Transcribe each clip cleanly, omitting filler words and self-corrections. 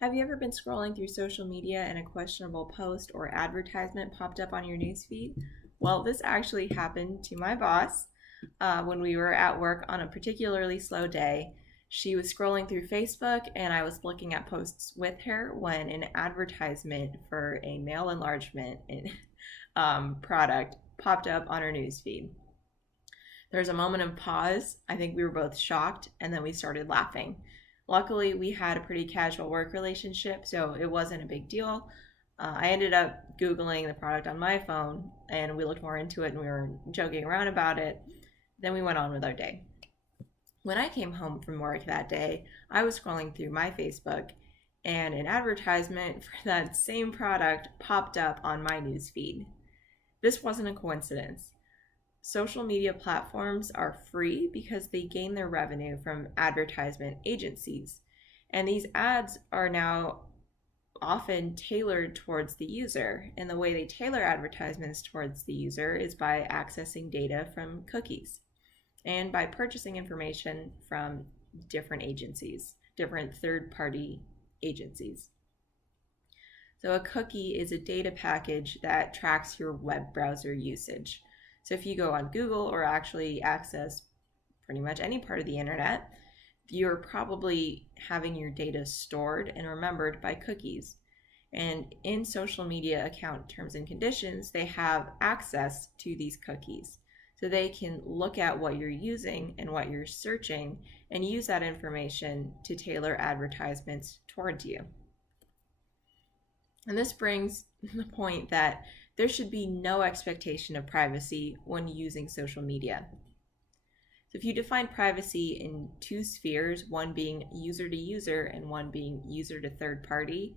Have you ever been scrolling through social media and a questionable post or advertisement popped up on your newsfeed? Well, this actually happened to my boss when we were at work on a particularly slow day. She was scrolling through Facebook and I was looking at posts with her when an advertisement for a male enlargement product popped up on her newsfeed. There was a moment of pause. I think we were both shocked and then we started laughing. Luckily, we had a pretty casual work relationship, so it wasn't a big deal. I ended up Googling the product on my phone and we looked more into it and we were joking around about it. Then we went on with our day. When I came home from work that day, I was scrolling through my Facebook and an advertisement for that same product popped up on my newsfeed. This wasn't a coincidence. Social media platforms are free because they gain their revenue from advertisement agencies. And these ads are now often tailored towards the user. And the way they tailor advertisements towards the user is by accessing data from cookies and by purchasing information from different agencies, different third-party agencies. So a cookie is a data package that tracks your web browser usage. So if you go on Google or actually access pretty much any part of the internet, you're probably having your data stored and remembered by cookies. And in social media account terms and conditions, they have access to these cookies. So they can look at what you're using and what you're searching and use that information to tailor advertisements towards you. And this brings the point that there should be no expectation of privacy when using social media. So if you define privacy in two spheres, one being user to user and one being user to third party,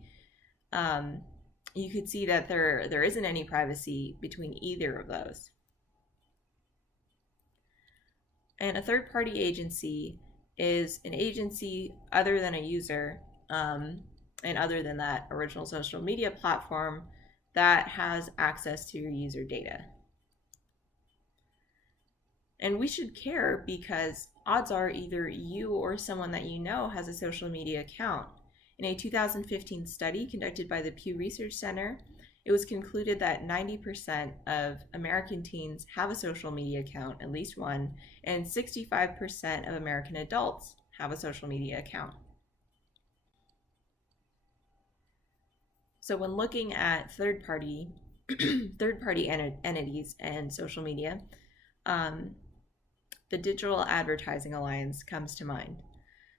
you could see that there isn't any privacy between either of those. And a third party agency is an agency other than a user and other than that original social media platform that has access to your user data. And we should care because odds are either you or someone that you know has a social media account. In a 2015 study conducted by the Pew Research Center, it was concluded that 90% of American teens have a social media account, at least one, and 65% of American adults have a social media account. So when looking at third-party entities and social media, the Digital Advertising Alliance comes to mind.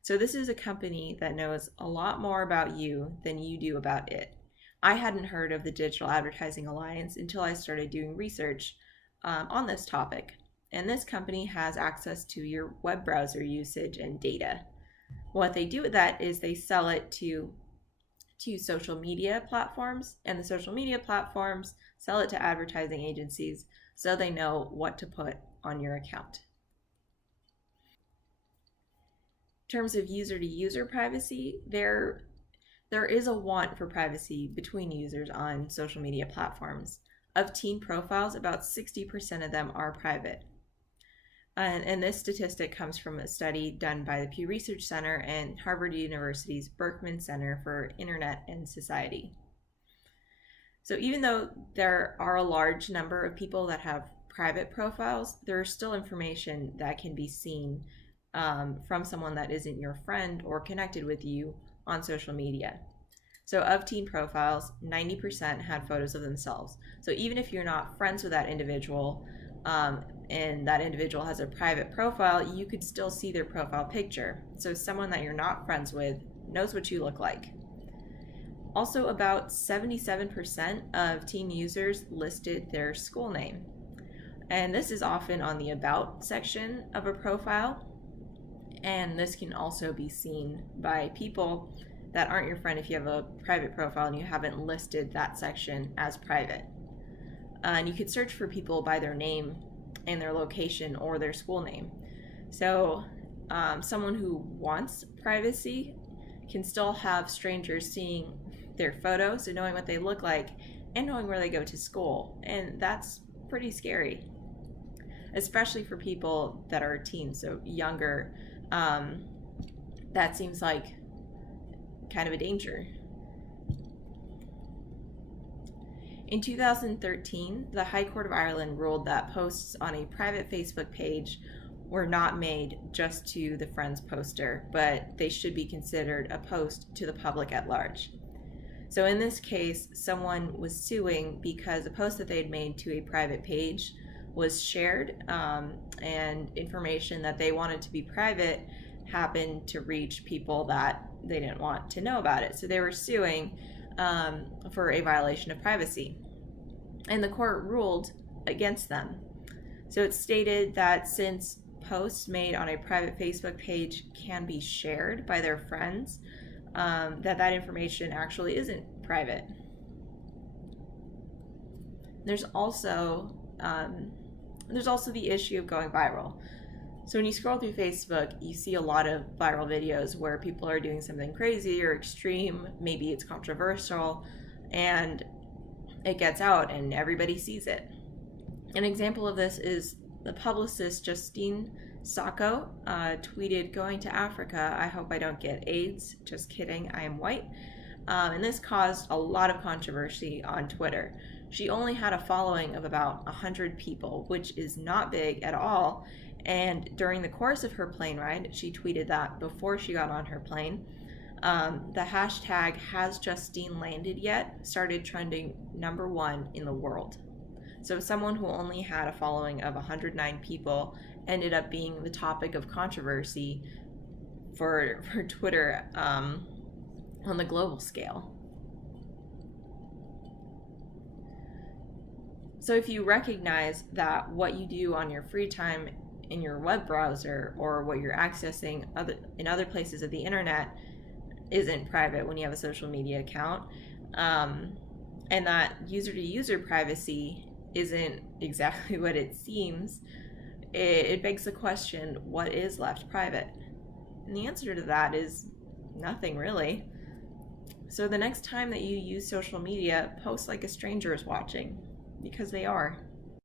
So this is a company that knows a lot more about you than you do about it. I hadn't heard of the Digital Advertising Alliance until I started doing research on this topic. And this company has access to your web browser usage and data. What they do with that is they sell it to social media platforms, and the social media platforms sell it to advertising agencies so they know what to put on your account. In terms of user-to-user privacy, there is a want for privacy between users on social media platforms. Of teen profiles, about 60% of them are private. And this statistic comes from a study done by the Pew Research Center and Harvard University's Berkman Center for Internet and Society. So even though there are a large number of people that have private profiles, there's still information that can be seen from someone that isn't your friend or connected with you on social media. So of teen profiles, 90% had photos of themselves. So even if you're not friends with that individual, and that individual has a private profile, you could still see their profile picture. So someone that you're not friends with knows what you look like. Also, about 77% of teen users listed their school name. And this is often on the About section of a profile. And this can also be seen by people that aren't your friend if you have a private profile and you haven't listed that section as private. And you could search for people by their name and their location or their school name. So someone who wants privacy can still have strangers seeing their photos and knowing what they look like and knowing where they go to school. And that's pretty scary, especially for people that are teens, so younger. That seems like kind of a danger. In 2013, the High Court of Ireland ruled that posts on a private Facebook page were not made just to the friends poster, but they should be considered a post to the public at large. So in this case, someone was suing because a post that they had made to a private page was shared, and information that they wanted to be private happened to reach people that they didn't want to know about it. So they were suing for a violation of privacy. And the court ruled against them. So it stated that since posts made on a private Facebook page can be shared by their friends, that information actually isn't private. There's also the issue of going viral. So when you scroll through Facebook, you see a lot of viral videos where people are doing something crazy or extreme, maybe it's controversial, and it gets out and everybody sees it. An example of this is the publicist Justine Sacco tweeted, "Going to Africa, I hope I don't get AIDS. Just kidding, I am white." And this caused a lot of controversy on Twitter. She only had a following of about 100 people, which is not big at all. And during the course of her plane ride, she tweeted that before she got on her plane, the hashtag "Has Justine Landed Yet?" started trending #1 in the world. So someone who only had a following of 109 people ended up being the topic of controversy for Twitter on the global scale. So if you recognize that what you do on your free time in your web browser or what you're accessing in other places of the internet isn't private when you have a social media account, and that user-to-user privacy isn't exactly what it seems, it begs the question, what is left private? And the answer to that is nothing really. So the next time that you use social media, post like a stranger is watching, because they are.